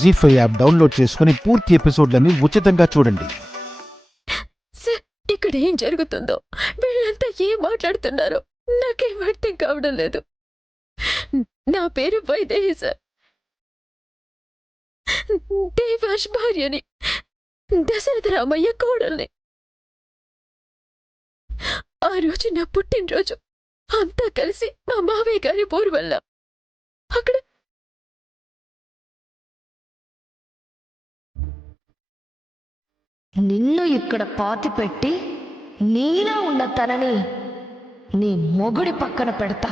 జీ5 app download చేసుకుని పూర్తి ఎపిసోడ్లని ఉచితంగా చూడండి. సార్, ఇక్కడ ఏం జరుగుతుందో, వీళ్ళంతా ఏం మాట్లాడుతున్నారో నాకేం అర్థం కావడం లేదు. నా పేరు వైదేహి సార్. దేవాష్ భార్యని, దశరథ రామయ్య కోడల్ని. ఆ రోజు నా పుట్టినరోజు. అంతా కలిసి మా మావయ్య గారి ఊరు వెళ్ళాం. అక్కడ నిన్ను ఇక్కడ పాతిపెట్టి నీలో ఉన్న తనని నీ మొగుడి పక్కన పెడతా.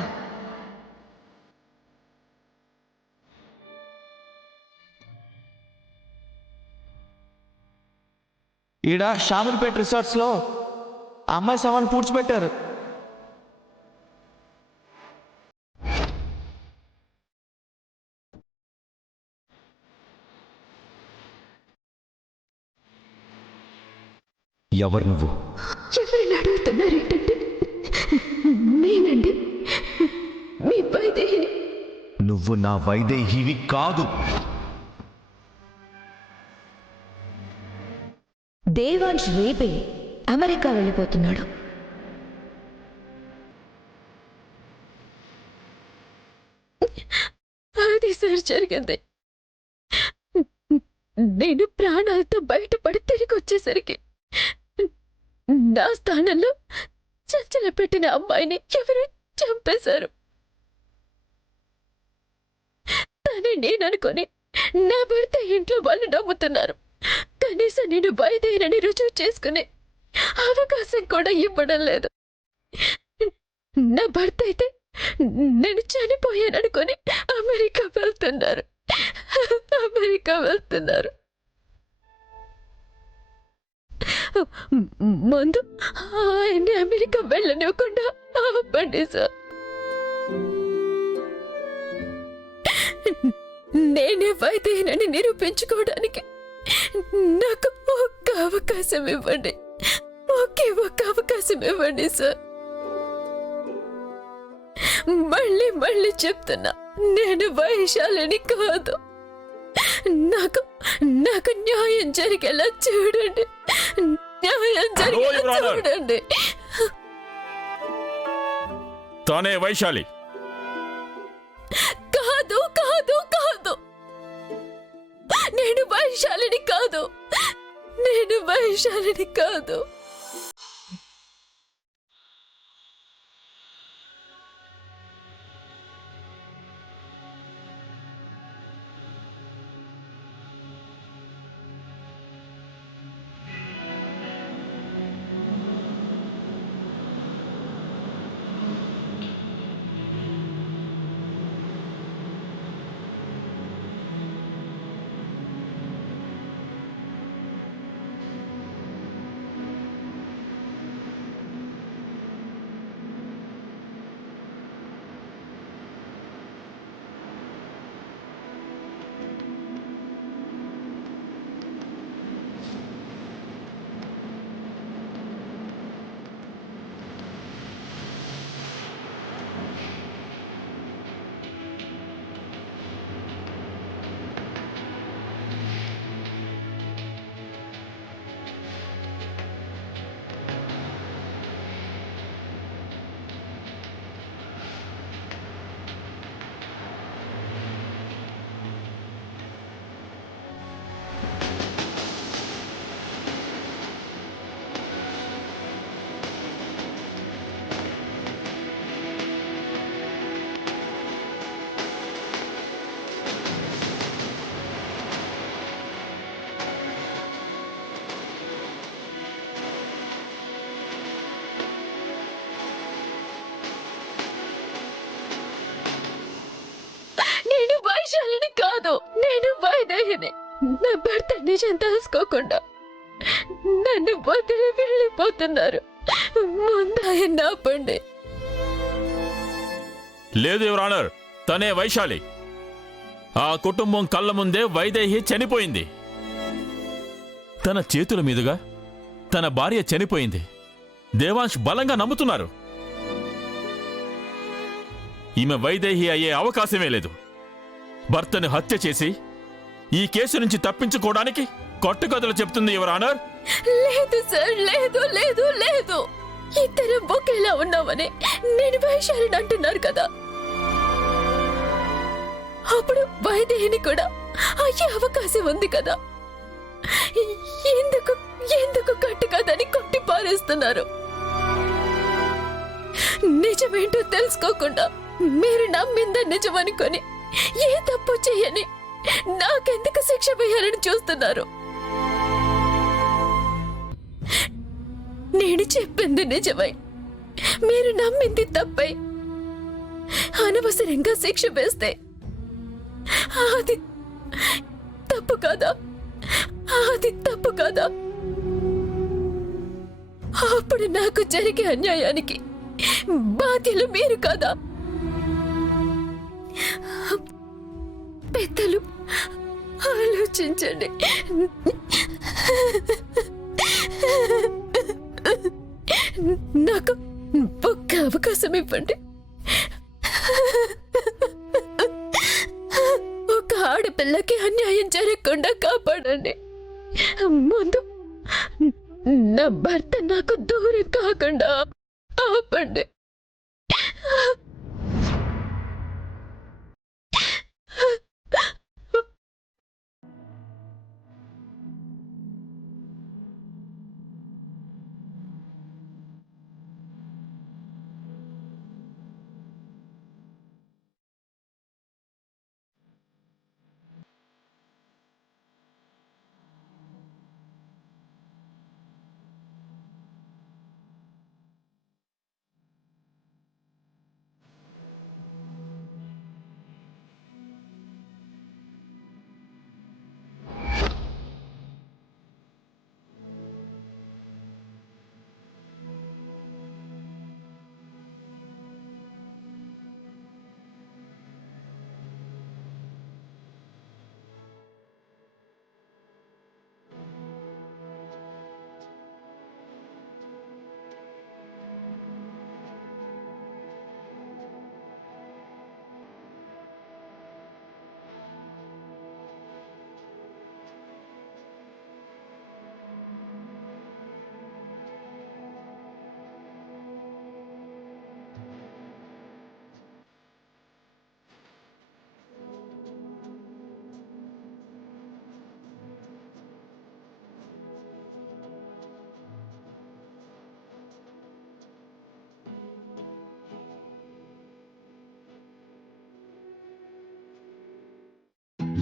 ఈడ షామీర్పేట రిసార్ట్స్లో అమ్మాయి శవాన్ని పూడ్చిపెట్టారు. ఎవరు నువ్వు? ఎవరిని అడుగుతున్నారు ఏంటంటే, నేనండి మీ వైదేహిని. నువ్వు నా వైదేహివి కాదు. దేవాంశ్ రేపే అమెరికా వెళ్ళిపోతున్నాడు. అది సార్ జరిగింది. నేను ప్రాణాలతో బయటపడి తిరిగి వచ్చేసరికి నా స్థానంలో చర్చలు పెట్టిన అమ్మాయిని ఎవరు చంపేశారు. తనే నేననుకొని నా భర్త ఇంట్లో వాళ్ళు నమ్ముతున్నారు. కనీసం నేను బయదేనని రుజువు చేసుకునే అవకాశం కూడా ఇవ్వడం లేదు. నా భర్త అయితే నేను చనిపోయాననుకొని అమెరికా వెళ్తున్నారు. ముందు ఆయన్ని అమెరికా వెళ్ళనివ్వకుండా ఆపండి సార్. నేనే వైదేహినని నిరూపించుకోవడానికి నాకు ఒక్క అవకాశం ఇవ్వండి. ఒకే ఒక్క అవకాశం ఇవ్వండి సార్. మళ్ళీ మళ్ళీ చెప్తున్నా, నేను వైశాలిని కాదు. నాకు న్యాయం జరిగేలా చూడండి. న్యాయం జరిగేలా చూడండి. తానే వైశాలి? కాదు కాదు కాదు, నేను వైశాలిని కాదు. నేను వైశాలిని కాదు. వైశాలిని కాదు, నేను వైదేహిని. నా భర్త నిజం తెలుసుకోకుండా నన్ను వదిలి వెళ్ళిపోతున్నారు. ముందు ఆయన ఆపండి. లేదు యువర్ ఆనర్, తనే వైశాలి. ఆ కుటుంబం కళ్ళ ముందే వైదేహి చనిపోయింది. తన చేతుల మీదుగా తన భార్య చనిపోయింది. దేవాంశ్ బలంగా నమ్ముతున్నారు. ఈమె వైదేహి అయ్యే అవకాశమే లేదు. భర్తను హత్య చేసి ఈ కేసు నుంచి తప్పించుకోవడానికి కట్టుకథలు చెప్తుంది యువర్ ఆనర్. లేదు సార్, లేదు లేదు లేదు. ఇద్దరం ఒకేలా ఉన్నామని నేను వైశాలిని అంటున్నారు కదా. అప్పుడు వైదేహిని కూడా అయ్యే అవకాశం ఉంది కదా. ఎందుకు ఎందుకు కట్టుకదని కొట్టి పారేస్తున్నారు? నిజమేంటో తెలుసుకోకుండా మీరు నమ్మిందా నిజమనుకొని ఏ తప్పు చేయని నాకెందుకు శిక్ష వేయాలని చూస్తున్నారు? నేను చెప్పింది నిజమై మీరు నమ్మింది తప్పై అనవసరంగా శిక్ష వేస్తే అది తప్పు కాదా? అది తప్పు కాదా? అప్పుడు నాకు జరిగే అన్యాయానికి బాధ్యులు మీరు కాదా? పెద్దలు ఆలోచించండి. నాకు ఒక్క అవకాశం ఇవ్వండి. ఒక ఆడపిల్లకి అన్యాయం జరగకుండా కాపాడండి. ముందు నా భర్త నాకు దూరం కాకుండా ఆపండి.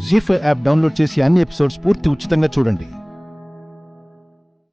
జీ5 యాప్ డౌన్లోడ్ చేసి అన్ని ఎపిసోడ్స్ పూర్తి ఉచితంగా చూడండి.